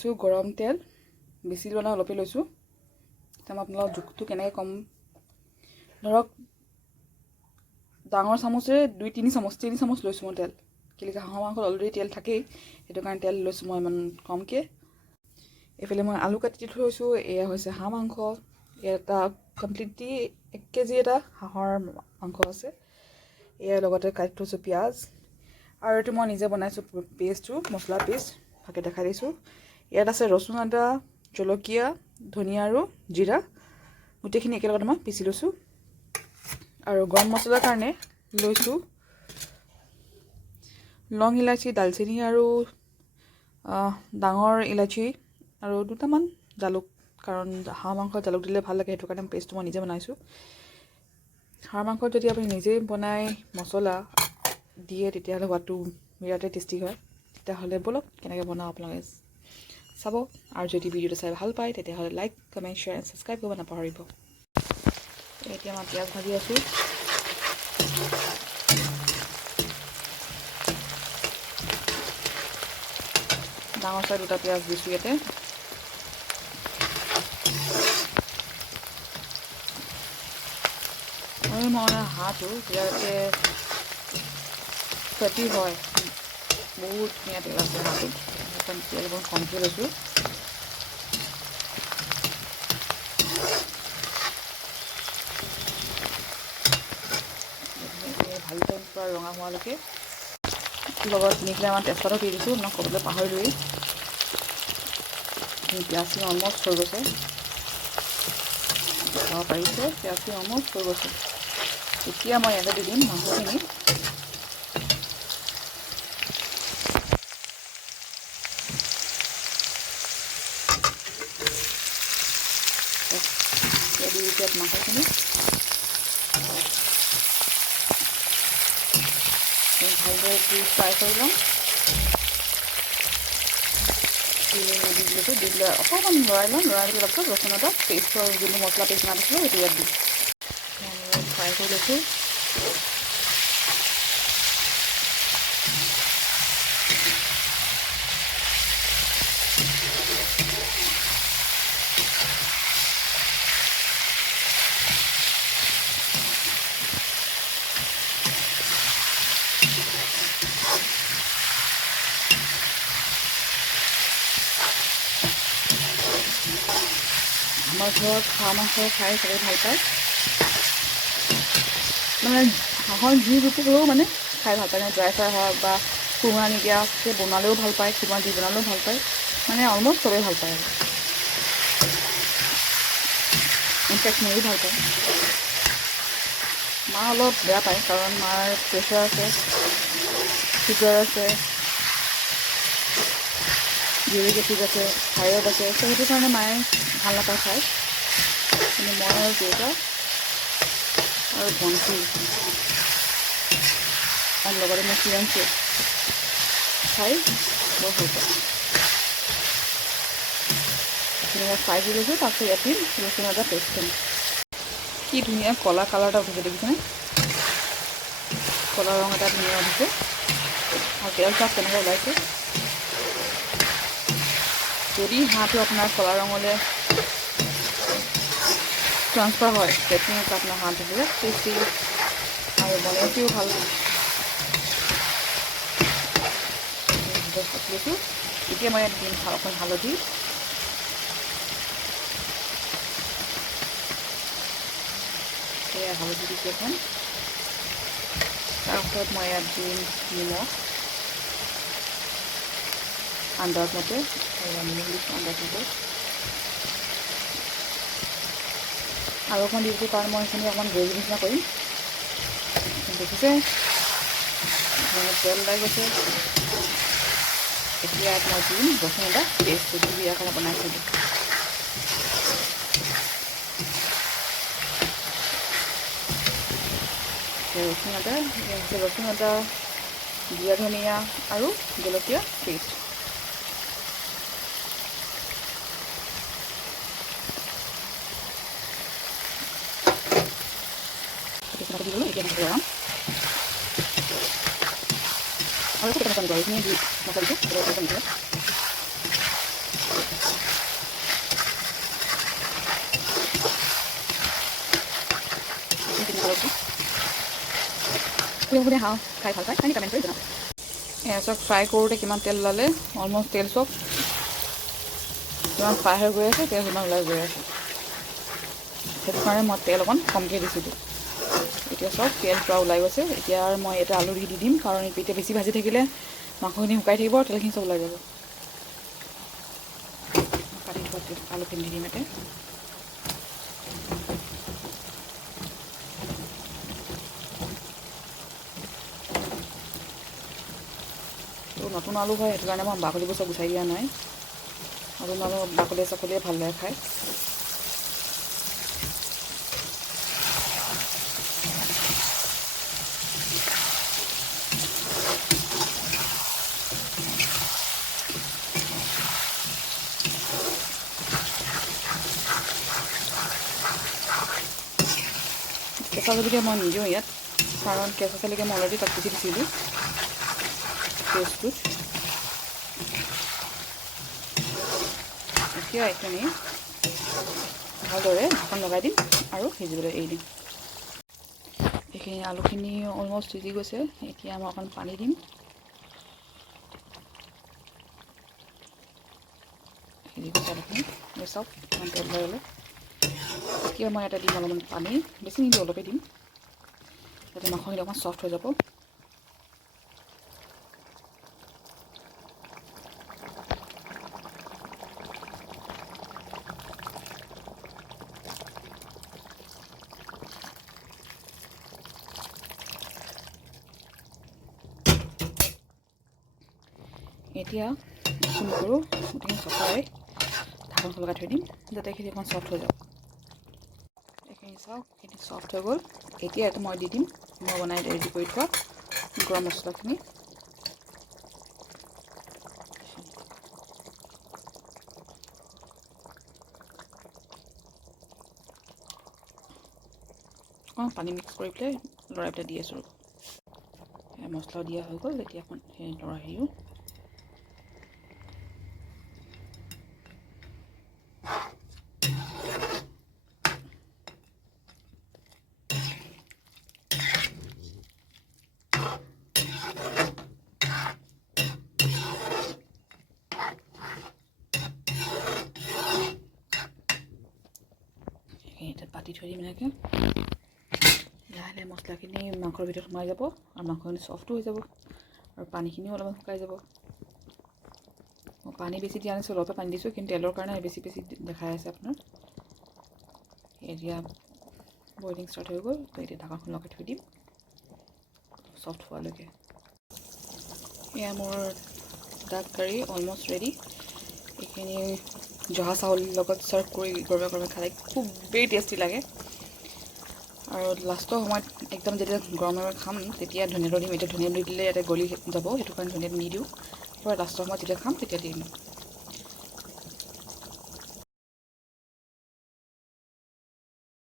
লৈছোঁ গৰম তেল, বেছি লোৱা নাই, অলপেই লৈছোঁ। এতিয়া মই আপোনালোকক জোখটো কেনেকৈ কম, ধৰক ডাঙৰ চামুচেৰে 2-3 চামুচ লৈছোঁ মই তেল। কেলৈ হাঁহৰ মাংসত অলৰেডি তেল থাকেই, সেইটো কাৰণে তেল লৈছোঁ মই ইমান কমকৈ। এইফালে মই আলু কাটি থৈছোঁ। এয়া হৈছে হাঁহ মাংস, এটা কমপ্লিটলি 1 কেজি এটা হাঁহৰ মাংস আছে। ইয়াৰ লগতে কাটি থৈছোঁ পিঁয়াজ, আৰু এইটো মই নিজে বনাইছোঁ পেষ্টটো, মছলা পেষ্ট ভালকৈ দেখাই দিছোঁ। ইয়াত আছে ৰচুন, আদা, জলকীয়া, ধনিয়া আৰু জিৰা, গোটেইখিনি একেলগতে মই পিচি লৈছোঁ। আৰু গৰম মছলাৰ কাৰণে লৈছোঁ লং ইলাচি, দালচেনি আৰু ডাঙৰ ইলাচি আৰু 2টামান জালুক, কাৰণ হাঁহ মাংসত জালুক দিলে ভাল লাগে, সেইটো কাৰণে পেষ্টটো মই নিজে বনাইছোঁ। হাঁহ মাংসত যদি আপুনি নিজে বনাই মছলা দিয়ে তেতিয়াহ'লে সোৱাদটো বিৰাটেই টেষ্টি হয়। তেতিয়াহ'লে ব'লক কেনেকৈ বনাওঁ আপোনালোকে চাব, আৰু যদি ভিডিঅ'টো চাই ভাল পায় তেতিয়াহ'লে like, comment, share and subscribe কৰিব নাপাহৰিব। এতিয়া মই পিঁয়াজ ভাজি আছোঁ। ডাঙৰ চাই 2টা পিঁয়াজ দিছোঁ ইয়াতে। আৰু মই হাঁহটো ইয়াতে ফেটি হয়, বহুত ধুনীয়া তেল আছে হাঁহটোত, সেইকাৰণে তেল বহুত কমকৈ লৈছোঁ। ভালকৈ পূৰা ৰঙা হোৱালৈকে, লগত নিকিলেমান তেজপাতো দি দিছোঁ, মই ক'বলৈ পাহৰিলোৱেই। পিঁয়াজখিনি অলমষ্ট হৈ গৈছে, চাব পাৰিছে পিঁয়াজখিনি অলমষ্ট হৈ গৈছে। এতিয়া মই ইয়াতে দি দিম মাংসখিনি। দি দিছোঁ মাংসখিনি ভালদৰে ফ্ৰাই কৰি লওঁ। দি দিছোঁ, দি দিলে অকণমান লৰাই লওঁ, লৰাই দিলে তাৰপিছত ৰচুন আদা পেষ্টৰ যোনটো মছলা পেষ্ট বনাইছিলোঁ সেইটো ইয়াত দি ফ্ৰাই কৰি লৈছোঁ। আমাৰ ঘৰত হাঁহ মাংস খাই চবেই ভাল পায়, মানে হাঁহৰ যি ৰূপে হ'লেও মানে খাই ভাল পায়, ড্ৰাই ফ্ৰাই হওক বা খুৰমা নিদিয়াকৈ বনালেও ভাল পায়, খুৰমা দি বনালেও ভাল পায়, মানে অলমষ্ট চবেই ভাল পায়। ইনফেক্ট ময়ো ভাল পাওঁ। মা অলপ বেয়া পায়, কাৰণ মাৰ প্ৰেছাৰ আছে, চুগাৰ আছে, ইউৰিক এচিড আছে, থাইৰইড আছে, ত' সেইটো কাৰণে মায়ে ভাল নাপায় খাই। কিন্তু মই আৰু দেউতা আৰু ভণ্টি আৰু লগতে মোৰ ফিয়ান্সে খাই বৰ ভাল পাওঁ। এইখিনি মই ফ্ৰাই কৰি লৈছোঁ, তাৰপিছত ইয়াত দিম ৰচুন আদা পেষ্টখিনি। কি ধুনীয়া ক'লা কালাৰ এটা উঠিছে দেখিছেনে? ক'লা ৰং এটা ধুনীয়া উঠিছে, আৰু তেল চাপ কেনেকৈ ওলাইছে। যদি হাঁহটো আপোনাৰ ক'লা ৰঙলৈ ট্ৰান্সফাৰ হয় তেতিয়াহ'লে আপোনাৰ হাঁহটো বিৰাট টেষ্টি আৰু বনাইছেও ভাল। লৈছোঁ, এতিয়া মই ইয়াত দিম অকণ হালধি, সেয়া হালধি দিছোঁ অকণ। তাৰপিছত মই ইয়াত দিম নিমখ আন্দাজ মতে, নিমখ দিছোঁ আন্দাজ মতে, আৰু অকণমান দি দিছোঁ কাৰণ মই সেইখিনি অকণমান গ্ৰেভি নিচিনা কৰিম। দেখিছে তেল ওলাই গৈছে। এতিয়া মই দিম ৰচুন আদা পেষ্ট, যিটো বিয়াৰ কাৰণে বনাইছিলোঁ। ৰচুন আদা, জিৰা, ধনিয়া আৰু জলকীয়া পেষ্ট। এতিয়া গৰম আৰু এইখিনি মছলা দিছোঁ। আলুটো খুদে হাঁহ খাই ভাল পায় আমি কমেণ্ট কৰি জনাব। এয়া চাওক ফ্ৰাই কৰোঁতে কিমান তেল ওলালে, অলমষ্ট তেল চাওক যিমান ফ্ৰাই হৈ গৈ আছে তেল সিমান ওলাই গৈ আছে। সেইটো কাৰণে মই তেল অকণ কমকৈ দিছিলোঁ। এতিয়া চাওক তেল পূৰা ওলাই গৈছে। এতিয়া আৰু মই এটা আলু দি দিম, কাৰণ এতিয়া বেছি ভাজি থাকিলে মাংসখিনি শুকাই থাকিব, তেলখিনি চব ওলাই যাব। কাটি থোৱা আলুখিনি দি দিম ইয়াতে। নতুন আলু হয়, সেইটো কাৰণে মই বাকলিবোৰ চব গুচাই দিয়া নাই। নতুন আলু বাকলিয়ে চাকলিয়ে ভাল লাগে খাই। কেঁচা জলকীয়া মই নিদিওঁ ইয়াত, কাৰণ কেঁচা জলকীয়া মই অলৰেডি তাত পিচি দিছিলোঁ পেষ্টটোত। এতিয়া এইখিনি ভালদৰে ঢাকন লগাই দিম আৰু সিজিবলৈ এৰি দিম। এইখিনি আলুখিনি অলমষ্ট সিজি গৈছে। এতিয়া মই অকণ পানী দিম। সিজি গৈছে আলুখিনি, চাওক অকণ তেল লৈ গ'লে। এতিয়া মই ইয়াতে দিম অলপমান পানী, বেছি নিদিওঁ অলপেই দিম, যাতে মাংসখিনি অকণমান চফ্ট হৈ যাব। এতিয়া কি কৰোঁ, গোটেইখিনি চফাই ঢাকন লগাই থৈ দিম, যাতে এইখিনি অকণ চফ্ট হৈ যাওক। এইখিনি চাওক এইখিনি চফ্ট হৈ গ'ল। এতিয়া এইটো মই দি দিম মই বনাই ৰেডি কৰি থোৱা গৰম মছলাখিনি। অকণ পানী মিক্স কৰি পেলাই লৰাই পেলাই দি আছোঁ। মছলাও দিয়া হৈ গ'ল। এতিয়া অকণ লৰাই দিওঁ। পাতি থৈ দিম এনেকৈ। লাহে লাহে মছলাখিনি মাংসৰ ভিতৰত সোমাই যাব আৰু মাংসখিনি চফ্টো হৈ যাব আৰু পানীখিনিও অলপমান শুকাই যাব। মই পানী বেছি দিয়া নাছিলোঁ, অলপে পানী দিছোঁ, কিন্তু তেলৰ কাৰণে বেছি দেখাই আছে আপোনাৰ। এতিয়া বইলিং ষ্টাৰ্ট হৈ গ'ল, তো এতিয়া ঢাকনখন লগাই থৈ দিম চফ্ট হোৱালৈকে। এয়া মোৰ ডাক কাৰী অলমষ্ট ৰেডি। এইখিনি জহা চাউল লগত চাৰ্ভ কৰি গৰমে গৰমে খালে খুবেই টেষ্টি লাগে। আৰু লাষ্টৰ সময়ত একদম যেতিয়া গৰমে গৰমে খাম তেতিয়া ধনিয়াটো দিম। এতিয়া ধনিয়া দি দিলে ইয়াতে গলি যাব, সেইটো কাৰণে ধনিয়াটো নিদিওঁ। লাষ্টৰ সময়ত যেতিয়া খাম তেতিয়া দিম।